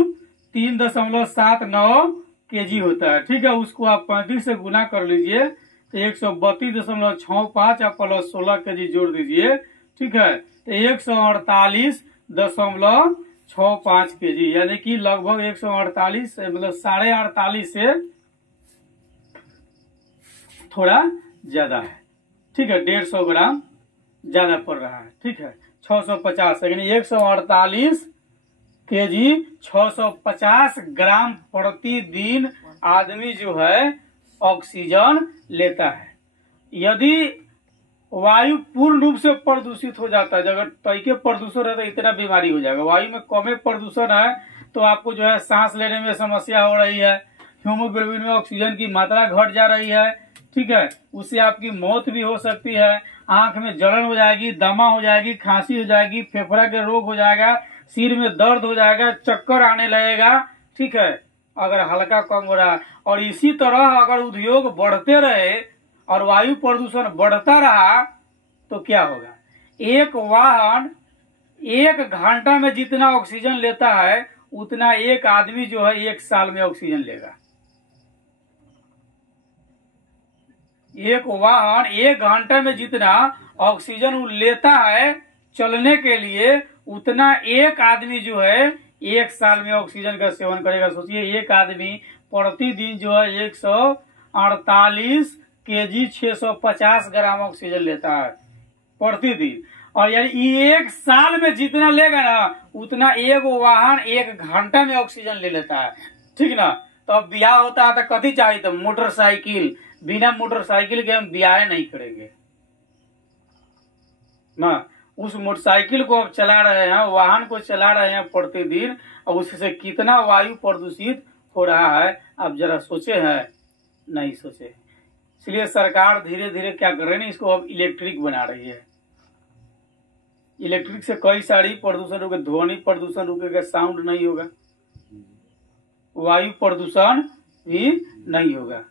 3.79 kg होता है, ठीक है। उसको आप 35 से गुना कर लीजिए तो 132.65 आप प्लस 16 kg जोड़ दीजिए, ठीक है, तो 148.65 65 kg, यानी कि लगभग 148 मतलब 48.5 से थोड़ा ज्यादा है। ठीक है, 150 ग्राम ज्यादा पड़ रहा है। ठीक है, 650 यानी 148 kg 650 ग्राम प्रतिदिन आदमी जो है ऑक्सीजन लेता है। यदि वायु पूर्ण रूप से प्रदूषित हो जाता है, अगर तरीके प्रदूषण है तो इतना बीमारी हो जाएगा। वायु में कम प्रदूषण है तो आपको जो है सांस लेने में समस्या हो रही है, हीमोग्लोबिन में ऑक्सीजन की मात्रा घट जा रही है। ठीक है, उससे आपकी मौत भी हो सकती है, आंख में जलन हो जाएगी, दमा हो जाएगी, खांसी हो जाएगी, फेफड़ा के रोग हो जाएगा, सिर में दर्द हो जाएगा, चक्कर आने लगेगा। ठीक है, अगर हल्का कम हो रहा है। और इसी तरह अगर उद्योग बढ़ते रहे और वायु प्रदूषण बढ़ता रहा तो क्या होगा? एक वाहन 1 घंटा में जितना ऑक्सीजन लेता है उतना एक आदमी जो है 1 साल में ऑक्सीजन लेगा। एक वाहन 1 घंटे में जितना ऑक्सीजन लेता है चलने के लिए, उतना एक आदमी जो है 1 साल में ऑक्सीजन का सेवन करेगा। सोचिए, एक आदमी प्रतिदिन जो है 148 kg 650 ग्राम ऑक्सीजन लेता है प्रतिदिन, और यानी 1 साल में जितना लेगा ना उतना एक वाहन 1 घंटा में ऑक्सीजन ले लेता है। ठीक ना? तो अब ब्याह होता है तो कथी चाहिए? तो मोटरसाइकिल। बिना मोटरसाइकिल के हम ब्याह नहीं करेंगे ना। उस मोटरसाइकिल को अब चला रहे हैं, वाहन को चला रहे हैं प्रतिदिन, और उससे कितना वायु प्रदूषित हो रहा है आप जरा सोचे हैं? नहीं सोचे। इसलिए सरकार धीरे धीरे क्या कर रही है, इसको अब इलेक्ट्रिक बना रही है। इलेक्ट्रिक से कई सारी प्रदूषण रुके, ध्वनि प्रदूषण रुकेगा, साउंड नहीं होगा, वायु प्रदूषण भी नहीं होगा।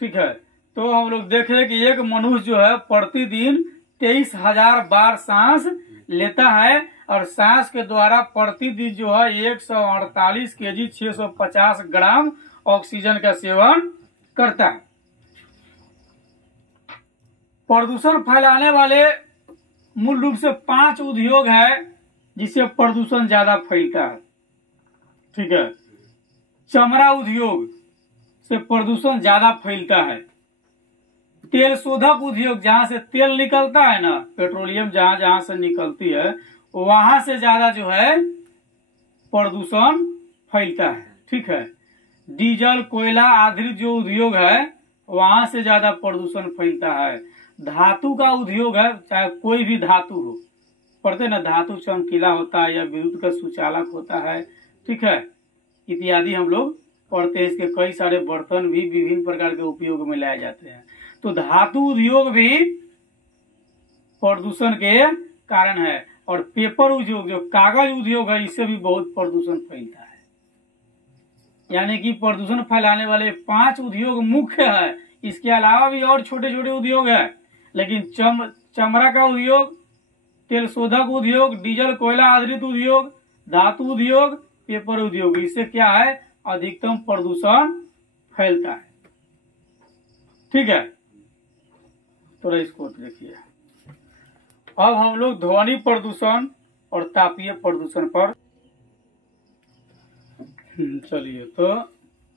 ठीक है, तो हम लोग देख रहे हैं कि एक मनुष्य जो है प्रतिदिन 23,000 बार सांस लेता है, और सांस के द्वारा प्रतिदिन जो है 148 kg 650 ग्राम ऑक्सीजन का सेवन करता है। प्रदूषण फैलाने वाले मूल रूप से 5 उद्योग है जिससे प्रदूषण ज्यादा फैलता है। ठीक है, चमड़ा उद्योग से प्रदूषण ज्यादा फैलता है। तेल शोधक उद्योग, जहां से तेल निकलता है ना, पेट्रोलियम जहां जहां से निकलती है वहां से ज्यादा जो है प्रदूषण फैलता है। ठीक है, डीजल कोयला आधारित जो उद्योग है वहां से ज्यादा प्रदूषण फैलता है। धातु का उद्योग है, चाहे कोई भी धातु हो, पढ़ते ना, धातु चमकीला होता है या विद्युत का सुचालक होता है। ठीक है, इत्यादि हम लोग पढ़ते हैं। इसके कई सारे बर्तन भी विभिन्न प्रकार के उपयोग में लाए जाते हैं। तो धातु उद्योग भी प्रदूषण के कारण है। और पेपर उद्योग, जो कागज उद्योग है, इससे भी बहुत प्रदूषण फैलता है। यानी कि प्रदूषण फैलाने वाले 5 उद्योग मुख्य है। इसके अलावा भी और छोटे छोटे उद्योग है, लेकिन चमड़ा का उद्योग, तेल शोधक उद्योग, डीजल कोयला आधारित उद्योग, धातु उद्योग, पेपर उद्योग, इससे क्या है, अधिकतम प्रदूषण फैलता है। ठीक है, थोड़ा इसको देखिए। अब हम लोग ध्वनि प्रदूषण और तापीय प्रदूषण पर चलिए। तो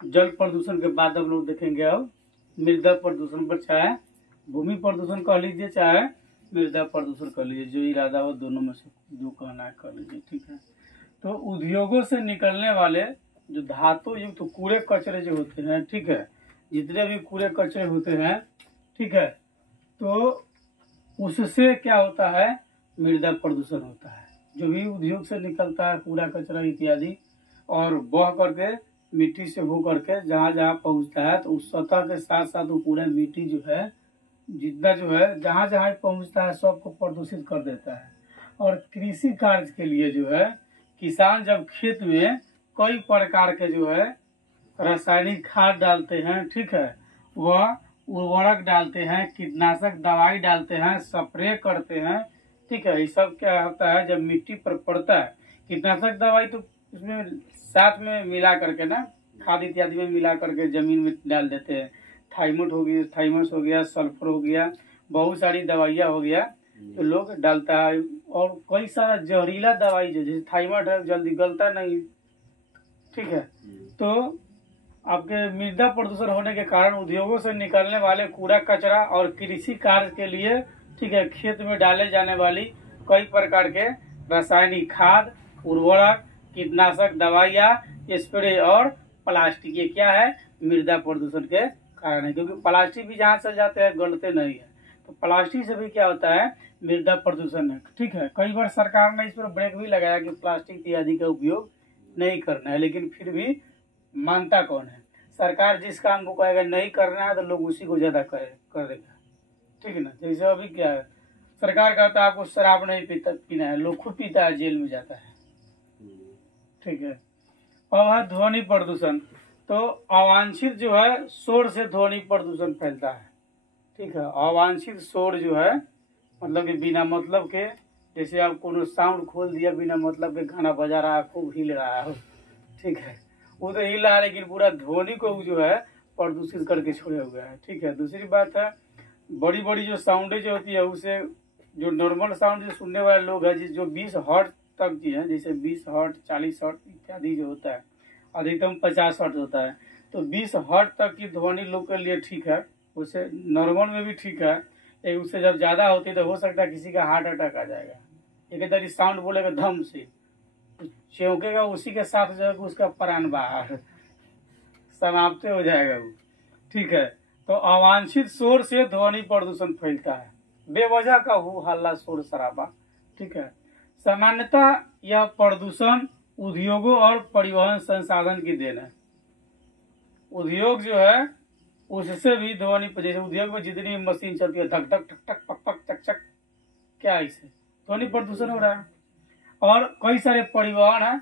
जल प्रदूषण के बाद हम लोग देखेंगे अब मृदा प्रदूषण पर, चाहे भूमि प्रदूषण कह लीजिए चाहे मृदा प्रदूषण कह लीजिए, जो इरादा हो दोनों में से जो कहना है कर लीजिए। ठीक है, तो उद्योगों से निकलने वाले जो धातु युक्त तो कूड़े कचरे जो होते हैं, ठीक है, जितने भी कूड़े कचरे होते हैं, ठीक है, तो उससे क्या होता है, मृदा प्रदूषण होता है। जो भी उद्योग से निकलता है कूड़ा कचरा इत्यादि, और बह करके मिट्टी से हो करके जहाँ जहाँ पहुँचता है, तो उस सतह के साथ साथ वो पूरा मिट्टी जो है, जितना जो है जहाँ जहाँ पहुँचता है सबको प्रदूषित कर देता है। और कृषि कार्य के लिए जो है, किसान जब खेत में कई प्रकार के जो है रासायनिक खाद डालते हैं, ठीक है, वह उर्वरक डालते हैं, कीटनाशक दवाई डालते हैं, स्प्रे करते हैं। ठीक है, ये सब क्या होता है, जब मिट्टी पर पड़ता है, कीटनाशक दवाई तो उसमें साथ में मिला करके ना, खाद इत्यादि में मिला करके जमीन में डाल देते हैं। थाइमस हो गया, सल्फर हो गया, बहुत सारी दवाइयाँ हो गया, तो लोग डालता है। और कई सारा जहरीला दवाई जो जैसे थाइमोइड है जल्दी गलता नहीं, ठीक है। तो आपके मृदा प्रदूषण होने के कारण उद्योगों से निकलने वाले कूड़ा कचरा और कृषि कार्य के लिए, ठीक है, खेत में डाले जाने वाली कई प्रकार के रासायनिक खाद, उर्वरक, कीटनाशक दवाइयाँ, स्प्रे और प्लास्टिक, ये क्या है, मृदा प्रदूषण के कारण है। क्योंकि प्लास्टिक भी जहाँ चल जाते हैं गलते नहीं है, तो प्लास्टिक से भी क्या होता है, मृदा प्रदूषण है, ठीक है। कई बार सरकार ने इस पर ब्रेक भी लगाया कि प्लास्टिक इत्यादि का उपयोग नहीं करना है, लेकिन फिर भी मानता कौन है। सरकार जिस काम को कहेगा नहीं करना है तो लोग उसी को ज्यादा करेगा, ठीक है ना। जैसे अभी क्या है, सरकार कहता है आपको शराब नहीं पीना है, लोग खुद पीता है, जेल में जाता है, ठीक है। अब है ध्वनि प्रदूषण। तो अवांछित जो है शोर से ध्वनि प्रदूषण फैलता है, ठीक है। अवांछित शोर जो है मतलब कि बिना मतलब के, जैसे आप कोनो साउंड खोल दिया बिना मतलब के, गाना बजा रहा है, खूब हिल रहा है, ठीक है, वो तो हिल रहा है लेकिन पूरा ध्वनि को जो है प्रदूषित करके छोड़े हुए है, ठीक है। दूसरी बात है, बड़ी बड़ी जो साउंडें जो होती है उसे, जो नॉर्मल साउंड जो सुनने वाले लोग हैं जो 20 हर्ट्ज तक की है, जैसे 20 हर्ट्ज, 40 हर्ट्ज इत्यादि जो होता है, अधिकतम 50 हर्ट्ज होता है, तो 20 हर्ट्ज तक की ध्वनि लोग के लिए ठीक है, उसे नॉर्मल में भी ठीक है। उससे जब ज्यादा होती है तो हो सकता है किसी का हार्ट अटैक आ जाएगा। एक तरह साउंड बोलेगा धम से, चौंकेगा, उसी के साथ जो है उसका प्राण बाहर समाप्त हो जाएगा वो, ठीक है। तो अवांछित शोर से ध्वनि प्रदूषण फैलता है, बेवजह का हो हल्ला शोर शराबा, ठीक है। सामान्यतः यह प्रदूषण उद्योगों और परिवहन संसाधन की देन है। उद्योग जो है उससे भी ध्वनि, जैसे उद्योग में जितनी मशीन चलती है, धक धक ठक ठक पक पक चक चक, क्या इससे ध्वनि प्रदूषण हो रहा है। और कई सारे परिवहन है,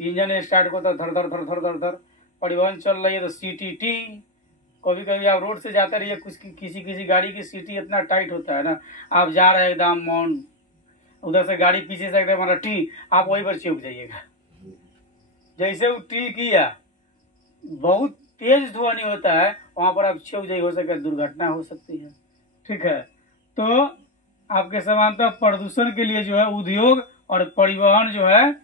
इंजन स्टार्ट होता है धर धर धर धर धर धर, परिवहन चल रही है तो सीटी, कभी कभी आप रोड से जाते रहिए, कुछ किसी गाड़ी की सीटी इतना टाइट होता है ना, आप जा रहे हैं एकदम मौन, उधर से गाड़ी पीछे से एकदम हमारा टी, आप वहीं पर चौक जाइएगा। जैसे वो टी किया, बहुत तेज ध्वनि होता है, वहां पर आप चौक जाइए, हो सकता है दुर्घटना हो सकती है, ठीक है। तो आपके समानता प्रदूषण के लिए जो है उद्योग और परिवहन जो है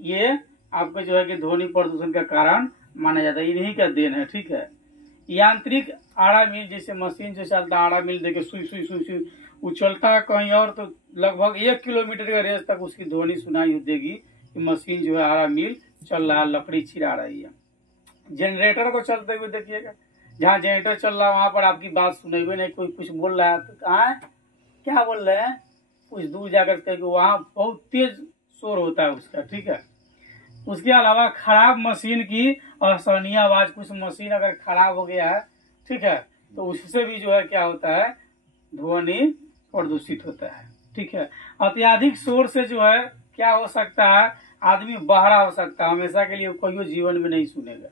ये आपके जो है कि ध्वनि प्रदूषण का कारण माना जाता है, इन्हीं का देन है, ठीक है। यांत्रिक आड़ा मिल, जैसे मशीन से चलता आड़ा मिल देके सुई सुई सुई सुई उछलता है कहीं और, तो लगभग 1 किलोमीटर के रेंज तक उसकी ध्वनि सुनाई देगी कि मशीन जो है आड़ा मिल चल रहा है, लकड़ी छिड़ा रही है। जनरेटर को चलते हुए देखिएगा, जहाँ जनरेटर चल रहा है वहां पर आपकी बात सुनाई हुई नहीं, कोई कुछ बोल रहा है तो कहाँ क्या बोल रहे हैं, कुछ दूर जाकर के वहां बहुत तेज शोर होता है उसका, ठीक है। उसके अलावा खराब मशीन की असहनीय आवाज, कुछ मशीन अगर खराब हो गया है, ठीक है, तो उससे भी जो है क्या होता है, ध्वनि प्रदूषित होता है, ठीक है। अत्यधिक शोर से जो है क्या हो सकता है, आदमी बहरा हो सकता है, हमेशा के लिए कोई जीवन में नहीं सुनेगा,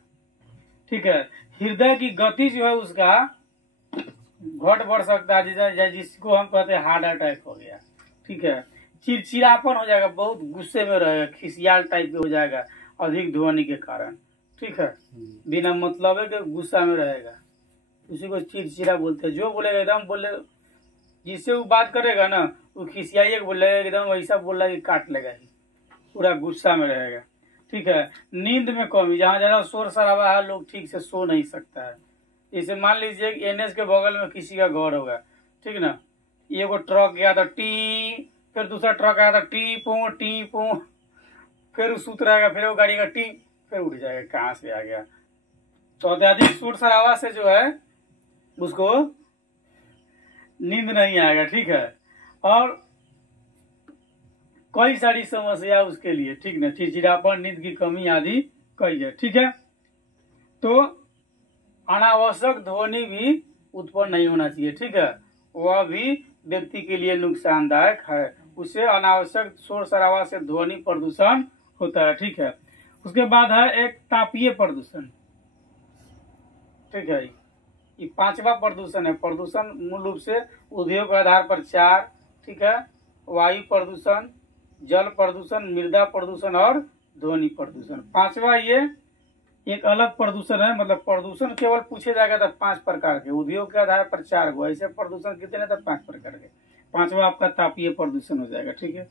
ठीक है। हृदय की गति जो है उसका घट बढ़ सकता है, जिसको हम कहते हैं हार्ट अटैक हो गया, ठीक है। चिड़चिड़ापन हो जाएगा, बहुत गुस्से में रहेगा, खिसियाल टाइप के हो जाएगा अधिक ध्वनि के कारण, ठीक है। बिना मतलब के गुस्सा में रहेगा, उसी को चिड़चिड़ा बोलते हैं। जो बोलेगा एकदम बोले, जिससे वो बात करेगा ना वो खिसियाइए बोलेगा, एकदम वैसा बोल रहा है कि काट लेगा, पूरा गुस्सा में रहेगा, ठीक है। नींद में कमी, जहाँ ज्यादा शोर शराबा है लोग ठीक से सो नहीं सकता है। जैसे मान लीजिए एनएच के बगल में किसी का घर होगा, ठीक ना, एगो ट्रक गया था टी, फिर दूसरा ट्रक आया था टी पो, फिर वो सुत रहेगा, फिर वो गाड़ी का टी, फिर उठ जाएगा, कहाँ से आ गया। तो अत्यधिक शोर शराबा से जो है उसको नींद नहीं आएगा, ठीक है। और कई सारी समस्या उसके लिए, ठीक ना, चिड़चिड़ापन, नींद की कमी आदि कई है, ठीक है। तो अनावश्यक ध्वनि भी उत्पन्न नहीं होना चाहिए, ठीक है, वह भी व्यक्ति के लिए नुकसानदायक है। उससे अनावश्यक शोर शराबा से ध्वनि प्रदूषण होता है, ठीक है। उसके बाद है एक तापीय प्रदूषण, ठीक है। ये 5वां प्रदूषण है। प्रदूषण मूल रूप से उद्योग के आधार पर 4, ठीक है, वायु प्रदूषण, जल प्रदूषण, मृदा प्रदूषण और ध्वनि प्रदूषण। 5वां ये एक अलग प्रदूषण है, मतलब प्रदूषण केवल पूछे जाएगा तो 5 प्रकार के, उद्योग के आधार पर 4 गो, ऐसे प्रदूषण कितने तो 5 प्रकार के। पांचवा आपका तापीय प्रदूषण हो जाएगा। ठीक है,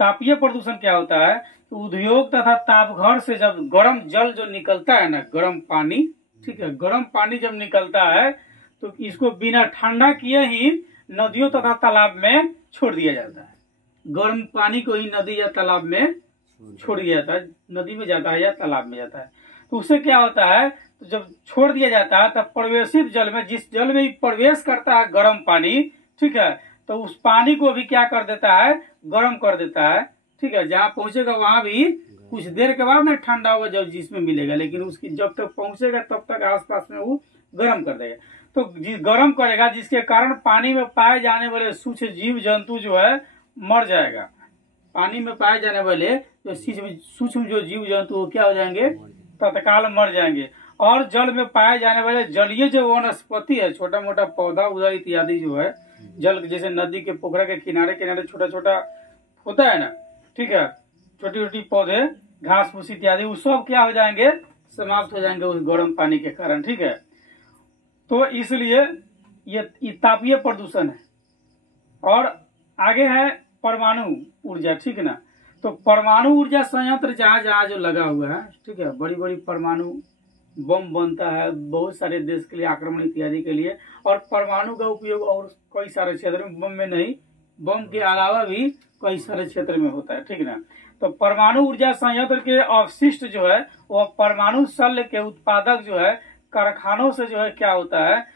तापीय प्रदूषण क्या होता है? तो उद्योग तथा तापघर से जब गर्म जल जो निकलता है ना, गर्म पानी, ठीक है, गर्म पानी जब निकलता है तो इसको बिना ठंडा किए ही नदियों तथा तालाब में छोड़ दिया जाता है। गर्म पानी को ही नदी या तालाब में छोड़ दिया जाता है, नदी में जाता है या तालाब में जाता है। तो उससे क्या होता है? तो जब छोड़ दिया जाता है तब प्रवेशित जल में, जिस जल में प्रवेश करता है गर्म पानी, ठीक है, तो उस पानी को भी क्या कर देता है? गर्म कर देता है। ठीक है, जहाँ पहुंचेगा वहां भी कुछ देर के बाद ना ठंडा होगा जब जिसमें मिलेगा, लेकिन उसकी जब तक पहुंचेगा तब तक आसपास में वो गर्म कर देगा। तो गर्म करेगा, जिसके कारण पानी में पाए जाने वाले सूक्ष्म जीव जंतु जो है मर जाएगा। पानी में पाए जाने वाले जो सूक्ष्म जो जीव जंतु वो क्या हो जाएंगे? तत्काल मर जाएंगे। और जल में पाए जाने वाले जलीय जो वनस्पति है, छोटा मोटा पौधा उधर इत्यादि जो है, जल जैसे नदी के पोखरा के किनारे किनारे छोटा छोटा होता है ना, ठीक है, छोटी छोटी पौधे, घास फूस इत्यादि, वो सब क्या हो जाएंगे? समाप्त हो जाएंगे उस गर्म पानी के कारण। ठीक है, तो इसलिए ये तापीय प्रदूषण है। और आगे है परमाणु ऊर्जा। ठीक है ना, तो परमाणु ऊर्जा संयंत्र जहाँ जहाँ जो लगा हुआ है, ठीक है, बड़ी बड़ी परमाणु बम बनता है बहुत सारे देश के लिए, आक्रमण इत्यादि के लिए। और परमाणु का उपयोग और कई सारे क्षेत्र में, बम में नहीं, बम के अलावा भी कई सारे क्षेत्र में होता है। ठीक है ना, तो परमाणु ऊर्जा संयंत्र के अवशिष्ट जो है वह परमाणु शल्य के उत्पादक जो है कारखानों से जो है क्या होता है,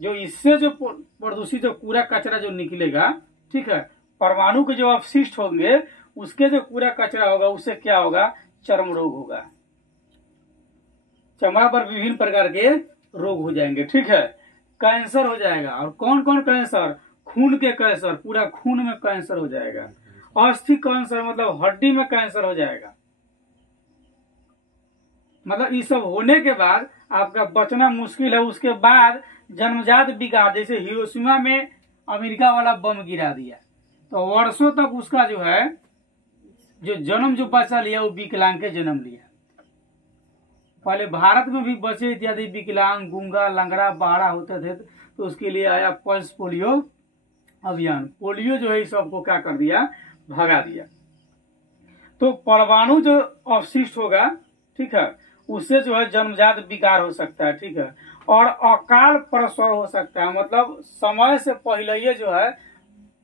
जो इससे जो प्रदूषित जो कूड़ा कचरा जो निकलेगा, ठीक है, परमाणु के जो अवशिष्ट होंगे उसके जो कूड़ा कचरा होगा उससे क्या होगा? चर्म रोग होगा, चमड़ा पर विभिन्न प्रकार के रोग हो जाएंगे। ठीक है, कैंसर हो जाएगा। और कौन कौन कैंसर? खून के कैंसर, पूरा खून में कैंसर हो जाएगा। अस्थि कैंसर मतलब हड्डी में कैंसर हो जाएगा। मतलब ये सब होने के बाद आपका बचना मुश्किल है। उसके बाद जन्मजात विकार, जैसे हिरोशिमा में अमेरिका वाला बम गिरा दिया तो वर्षों तक उसका जो है जो जन्म जो बच्चा लिया वो विकलांग के जन्म लिया। पहले भारत में भी बच्चे इत्यादि विकलांग, गूंगा, लंगड़ा, बहरा होते थे, तो उसके लिए आया पल्स पोलियो अभियान। पोलियो जो है इस सबको क्या कर दिया? भगा दिया। तो परमाणु जो अवशिष्ट होगा, ठीक है, उससे जो है जन्मजात विकार हो सकता है। ठीक है, और अकाल प्रसव हो सकता है, मतलब समय से पहले ये जो है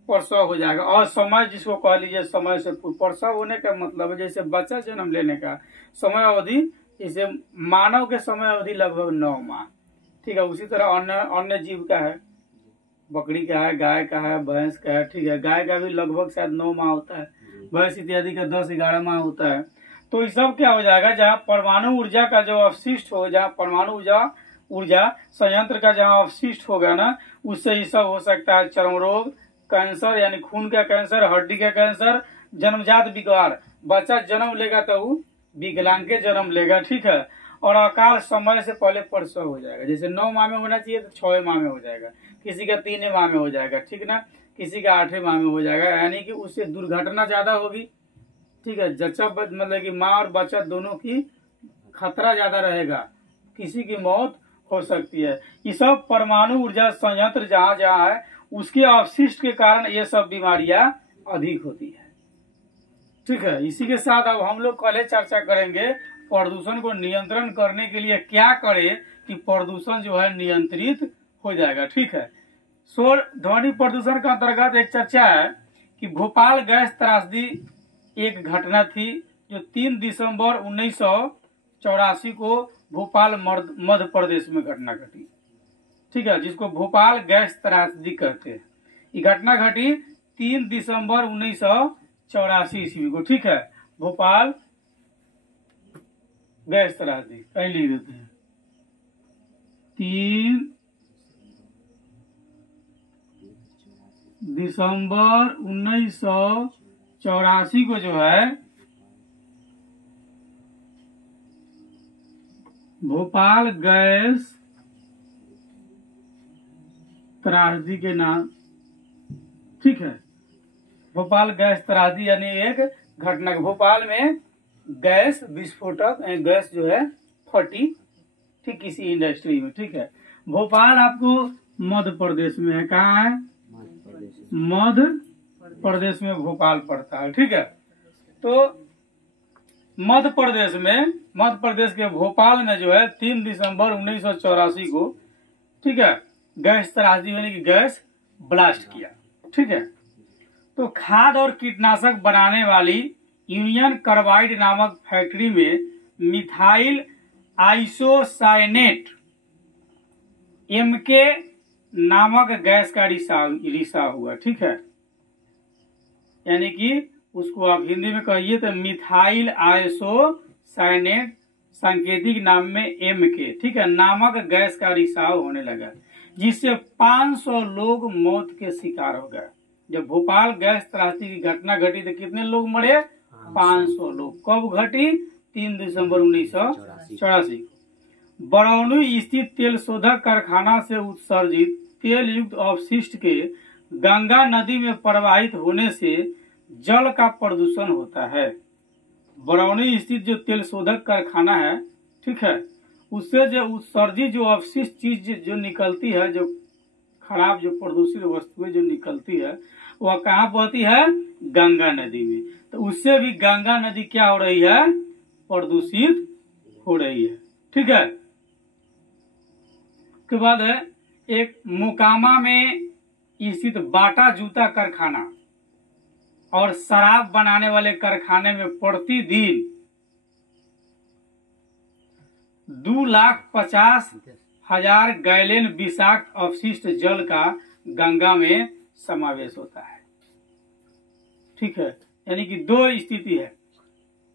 प्रसव हो जाएगा। और समय जिसको कह लीजिए समय से प्रसव होने का मतलब है जैसे बच्चा जन्म लेने का समय अवधि, जैसे मानव के समय अवधि लगभग 9 माह। ठीक है, उसी तरह अन्य जीव का है, बकरी का है, गाय का है, भैंस का है। ठीक है, गाय का भी लगभग शायद 9 माह होता है, भैंस इत्यादि का 10-11 माह होता है। तो ये सब क्या हो जाएगा? जहाँ परमाणु ऊर्जा का जो अवशिष्ट हो, जहाँ परमाणु ऊर्जा संयंत्र का जहाँ अवशिष्ट होगा ना, उससे ये सब हो सकता है चर्म रोग, कैंसर यानी खून का कैंसर, हड्डी का कैंसर, जन्मजात विकार, बच्चा जन्म लेगा तो वो विकलांग के जन्म लेगा। ठीक है, और अकाल समय से पहले प्रसव हो जाएगा। जैसे 9 माह में होना चाहिए तो 6 माह में हो जाएगा, किसी का 3 माह में हो जाएगा, ठीक ना, किसी का 8 माह में हो जाएगा। यानी कि उससे दुर्घटना ज्यादा होगी। ठीक है, जच्चा मतलब कि माँ और बच्चा दोनों की खतरा ज्यादा रहेगा, किसी की मौत हो सकती है। ये सब परमाणु ऊर्जा संयंत्र जहाँ जहाँ है उसके अवशिष्ट के कारण ये सब बीमारियां अधिक होती है। ठीक है, इसी के साथ अब हम लोग कल चर्चा करेंगे प्रदूषण को नियंत्रण करने के लिए क्या करें कि प्रदूषण जो है नियंत्रित हो जाएगा। ठीक है, शोर ध्वनि प्रदूषण का अंतर्गत एक चर्चा है कि भोपाल गैस त्रासदी एक घटना थी जो 3 दिसंबर 1984 को भोपाल मध्य प्रदेश में घटना घटी। ठीक है, जिसको भोपाल गैस त्रासदी कहते हैं। ये घटना घटी 3 दिसंबर 1984 ईस्वी को। ठीक है, भोपाल गैस त्रासदी कहीं लिख देते हैं 3 दिसंबर 1984 को जो है भोपाल गैस त्रासदी के नाम। ठीक है, भोपाल गैस त्रासदी यानी एक घटना। भोपाल में गैस विस्फोटक गैस जो है फटी, ठीक, किसी इंडस्ट्री में। ठीक है, भोपाल आपको मध्य प्रदेश में है। कहाँ है? मध्य प्रदेश में भोपाल पड़ता है। ठीक है, तो मध्य प्रदेश के भोपाल में जो है 3 दिसंबर 1984 को, ठीक है, गैस त्रासदी यानी कि गैस ब्लास्ट किया। ठीक है, तो खाद और कीटनाशक बनाने वाली यूनियन कार्बाइड नामक फैक्ट्री में मिथाइल आइसोसाइनेट MK नामक गैस का रिसाव हुआ। ठीक है, यानी कि उसको आप हिंदी में कहिए तो मिथाइल आइसोसाइनेट सांकेतिक नाम में MK, ठीक है, नामक गैस का रिसाव होने लगा, जिससे 500 लोग मौत के शिकार हो गए। जब भोपाल गैस त्रासदी की घटना घटी तो कितने लोग मरे? 500 लोग। कब घटी? 3 दिसंबर 1984। बरौनी स्थित तेल शोधक कारखाना से उत्सर्जित तेल युक्त अपशिष्ट के गंगा नदी में प्रवाहित होने से जल का प्रदूषण होता है। बरौनी स्थित जो तेल शोधक कारखाना है, ठीक है, उससे जो उत्सर्जित जो अपशिष्ट चीज जो निकलती है, जो खराब जो प्रदूषित वस्तुएं जो निकलती है, वह कहाँ बहती है? गंगा नदी में। तो उससे भी गंगा नदी क्या हो रही है? प्रदूषित हो रही है। ठीक है, के बाद है एक मोकामा में स्थित बाटा जूता कारखाना और शराब बनाने वाले कारखाने में प्रतिदिन 2,50,000 गैलन विषाक्त अपशिष्ट जल का गंगा में समावेश होता है। ठीक है, यानी कि दो स्थिति है।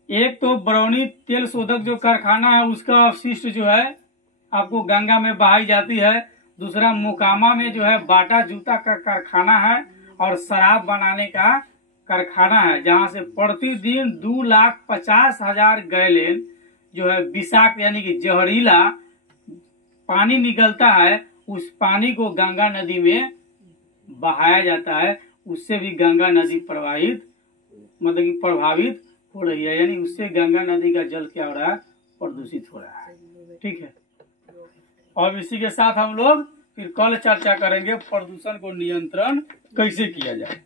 एक तो बरौनी तेल शोधक जो कारखाना है उसका अपशिष्ट जो है आपको गंगा में बहाई जाती है। दूसरा मोकामा में जो है बाटा जूता का कारखाना है और शराब बनाने का कारखाना है, जहां से प्रतिदिन 2,50,000 गैलन जो है विषाक्त यानी कि जहरीला पानी निकलता है। उस पानी को गंगा नदी में बहाया जाता है। उससे भी गंगा नदी प्रभावित हो रही है, यानी उससे गंगा नदी का जल क्या हो रहा है? प्रदूषित हो रहा है। ठीक है, और इसी के साथ हम लोग फिर कल चर्चा करेंगे प्रदूषण को नियंत्रण कैसे किया जाए।